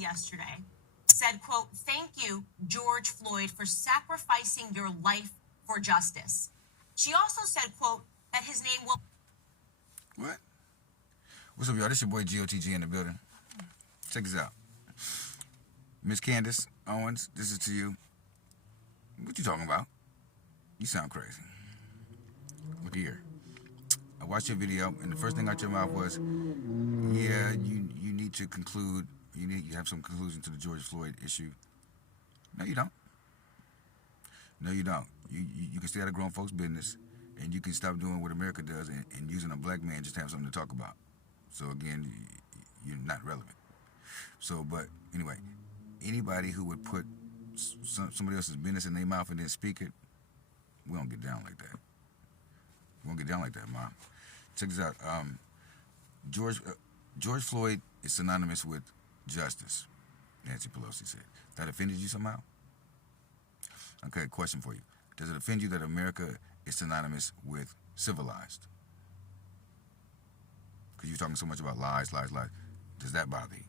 yesterday said, quote, "Thank you, George Floyd, for sacrificing your life for justice." She also said, quote, that his name will... What? What's up, y'all? This your boy GOTG in the building. Check this out. Miss Candace Owens, this is to you. What you talking about? You sound crazy. Look here. I watched your video, and the first thing out your mouth was, yeah, you need to conclude, you have some conclusion to the George Floyd issue. No, you don't. No, you don't. You can stay out of grown folks' business, and you can stop doing what America does and using a black man just to have something to talk about. So again, you're not relevant. So, but anyway, anybody who would put somebody else's business in their mouth and then speak it, we don't get down like that. We don't get down like that, Mom. Check this out. George Floyd is synonymous with justice, Nancy Pelosi said. That offended you somehow? Okay, question for you. Does it offend you that America is synonymous with civilized? Because you're talking so much about lies, lies, lies. Does that bother you?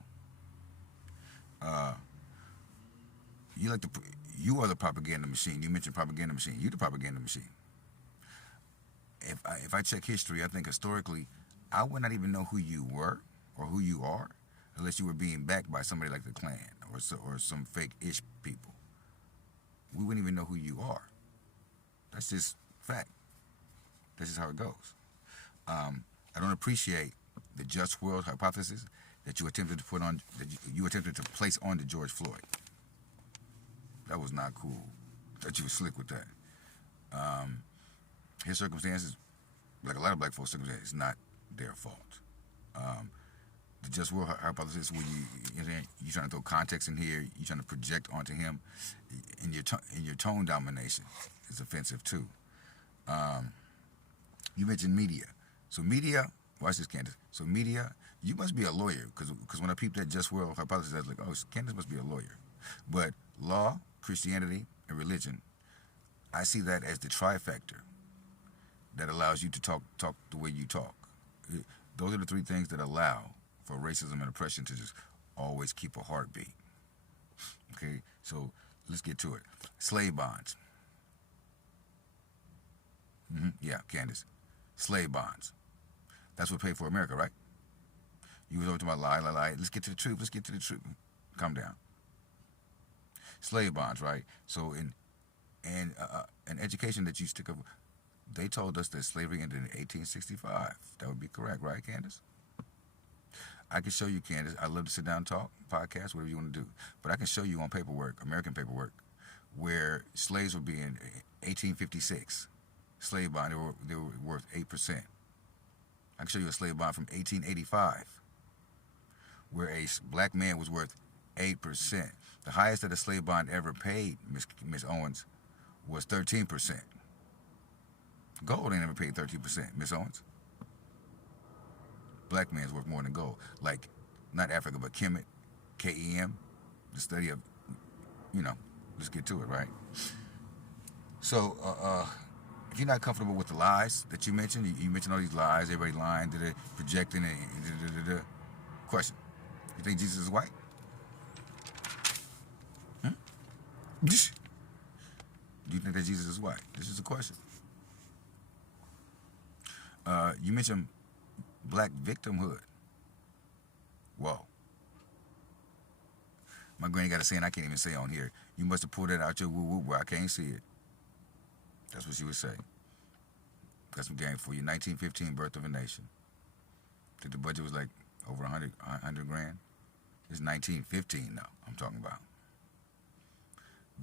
You are the propaganda machine. You mentioned propaganda machine. You're the propaganda machine. If I check history, I think historically, I would not even know who you were or who you are unless you were being backed by somebody like the Klan or some fake-ish people. We wouldn't even know who you are. That's just fact. That's just how it goes. I don't appreciate the just world hypothesis that you attempted to put on, that you attempted to place on to George Floyd. That was not cool. That you were slick with that. His circumstances, like a lot of black folks' circumstances, it's not their fault. The just world hypothesis, where you're trying to throw context in here, you're trying to project onto him, and your tone domination is offensive too. You mentioned media. So media, watch this, Candace. So media, you must be a lawyer, because when I peeped that just world hypothesis, I was like, oh, Candace must be a lawyer. But law, Christianity, and religion, I see that as the trifecta that allows you to talk the way you talk. Those are the three things that allow for racism and oppression to just always keep a heartbeat. Okay, so let's get to it. Slave bonds. Yeah, Candace. Slave bonds. That's what paid for America, right? You were talking about lie. Let's get to the truth. Let's get to the truth. Calm down. Slave bonds, right? So in education that you stick up, they told us that slavery ended in 1865. That would be correct, right, Candace? I can show you, Candace. I love to sit down and talk, podcast, whatever you want to do. But I can show you on paperwork, American paperwork, where slaves would be in 1856. Slave bond, they were worth 8%. I can show you a slave bond from 1885, where a black man was worth 8%. The highest that a slave bond ever paid, Miss Owens, was 13%. Gold ain't never paid 13%, Miss Owens. Black man's worth more than gold. Like, not Africa, but Kemet, K-E-M, the study of, let's get to it, right? So, if you're not comfortable with the lies that you mentioned, you mentioned all these lies, everybody lying, projecting, question, you think Jesus is white? Do you think that Jesus is white? This is a question. You mentioned black victimhood. Whoa. My granny got a saying I can't even say on here. You must have pulled that out your woo-woo where I can't see it. That's what she would say. Got some game for you. 1915, Birth of a Nation. I think the budget was like over 100 grand. It's 1915 now I'm talking about.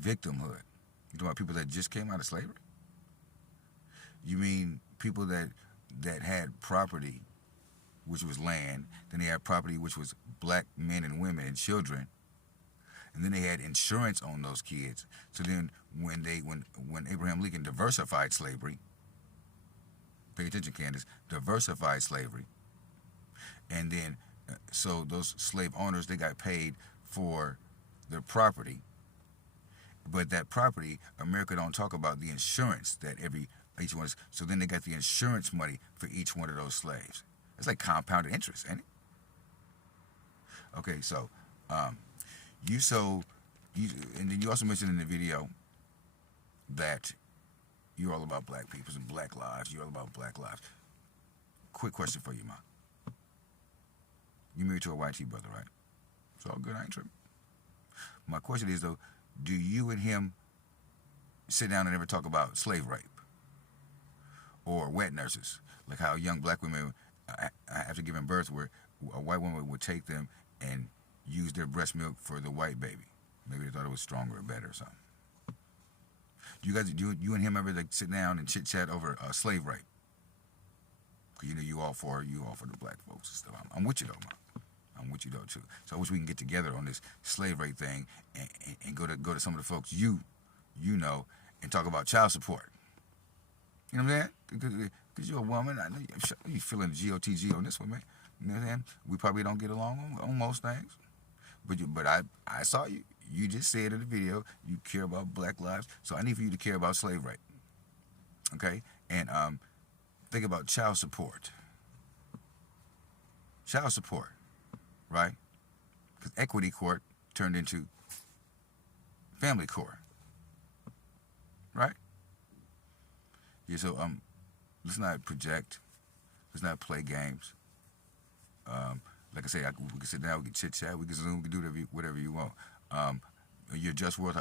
Victimhood. You talking about people that just came out of slavery? You mean people that had property, which was land, then they had property, which was black men and women and children, and then they had insurance on those kids. So then when Abraham Lincoln diversified slavery, pay attention, Candace, diversified slavery, and then so those slave owners, they got paid for their property, but that property, America don't talk about the insurance that each one is. So then they got the insurance money for each one of those slaves. It's like compounded interest, ain't it? Okay, so and then you also mentioned in the video that you're all about black people and black lives. You're all about black lives. Quick question for you, Ma. You married to a white brother, right? It's all good. I ain't tripping. My question is, though, do you and him sit down and ever talk about slave rape or wet nurses, like how young black women, after giving birth, where a white woman would take them and use their breast milk for the white baby? Maybe they thought it was stronger or better or something. Do you and him ever like sit down and chit chat over slave rape? Cause you all for the black folks and stuff. I'm with you though, Ma. I'm with you though too. So I wish we can get together on this slave rape thing and go to some of the folks you know and talk about child support. You know what I'm saying? Because you're a woman. I know you feeling the GOTG on this one, man. You know what I'm saying? We probably don't get along on most things. But I saw you. You just said in the video you care about black lives. So I need for you to care about slave rape. Okay? And think about child support. Child support, right? Because equity court turned into family court. Right? Yeah, so let's not project. Let's not play games. Like I say, we can sit down, we can chit chat, we can Zoom, we can do whatever you want. Your just world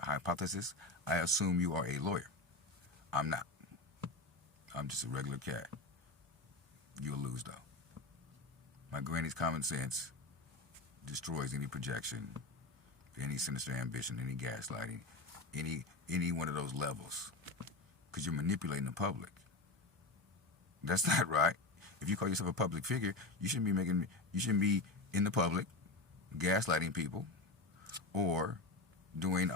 hypothesis, I assume you are a lawyer. I'm not. I'm just a regular cat. You'll lose though. My granny's common sense destroys any projection, any sinister ambition, any gaslighting, any one of those levels, because you're manipulating the public. That's not right. If you call yourself a public figure, you shouldn't be in the public gaslighting people or doing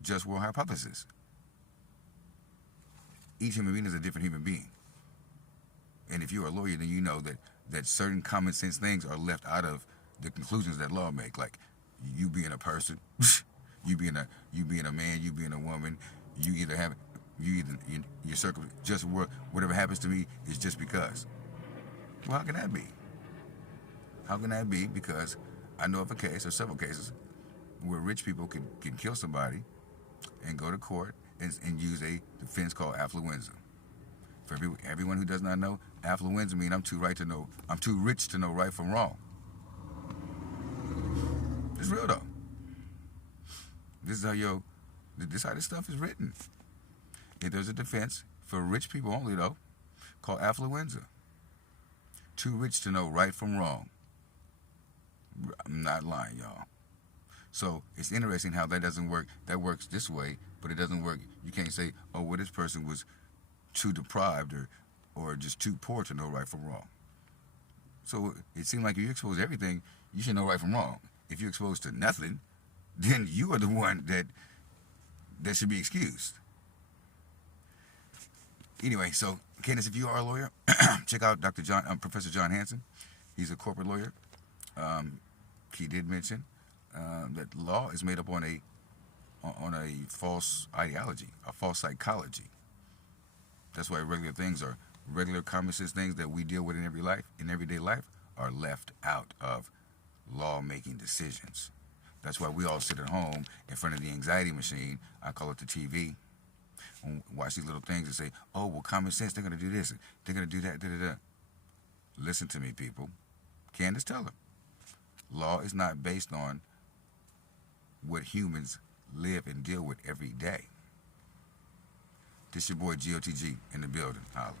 just world hypothesis. Each human being is a different human being. And if you're a lawyer, then you know that certain common sense things are left out of the conclusions that law make, like you being a person, you being a man, you being a woman, your circle, just whatever happens to me is just because. Well, how can that be? How can that be? Because I know of a case or several cases where rich people can kill somebody and go to court and use a defense called affluenza. For everyone who does not know, affluenza means I'm too rich to know right from wrong. It's real though. This is how this stuff is written. If there's a defense for rich people only though, called affluenza. Too rich to know right from wrong. I'm not lying, y'all. So it's interesting how that doesn't work. That works this way, but it doesn't work. You can't say, oh, well, this person was too deprived or just too poor to know right from wrong. So it seems like if you expose everything, you should know right from wrong. If you're exposed to nothing, then you are the one that should be excused. Anyway, so Candace, if you are a lawyer, check out Professor John Hanson. He's a corporate lawyer. He did mention that law is made up on a false ideology, a false psychology. That's why regular common sense things that we deal with in everyday life are left out of law-making decisions. That's why we all sit at home in front of the anxiety machine. I call it the TV. And watch these little things and say, oh, well, common sense, they're going to do this, they're going to do that, da-da-da. Listen to me, people. Candace, tell them. Law is not based on what humans live and deal with every day. This your boy GOTG in the building. Holla.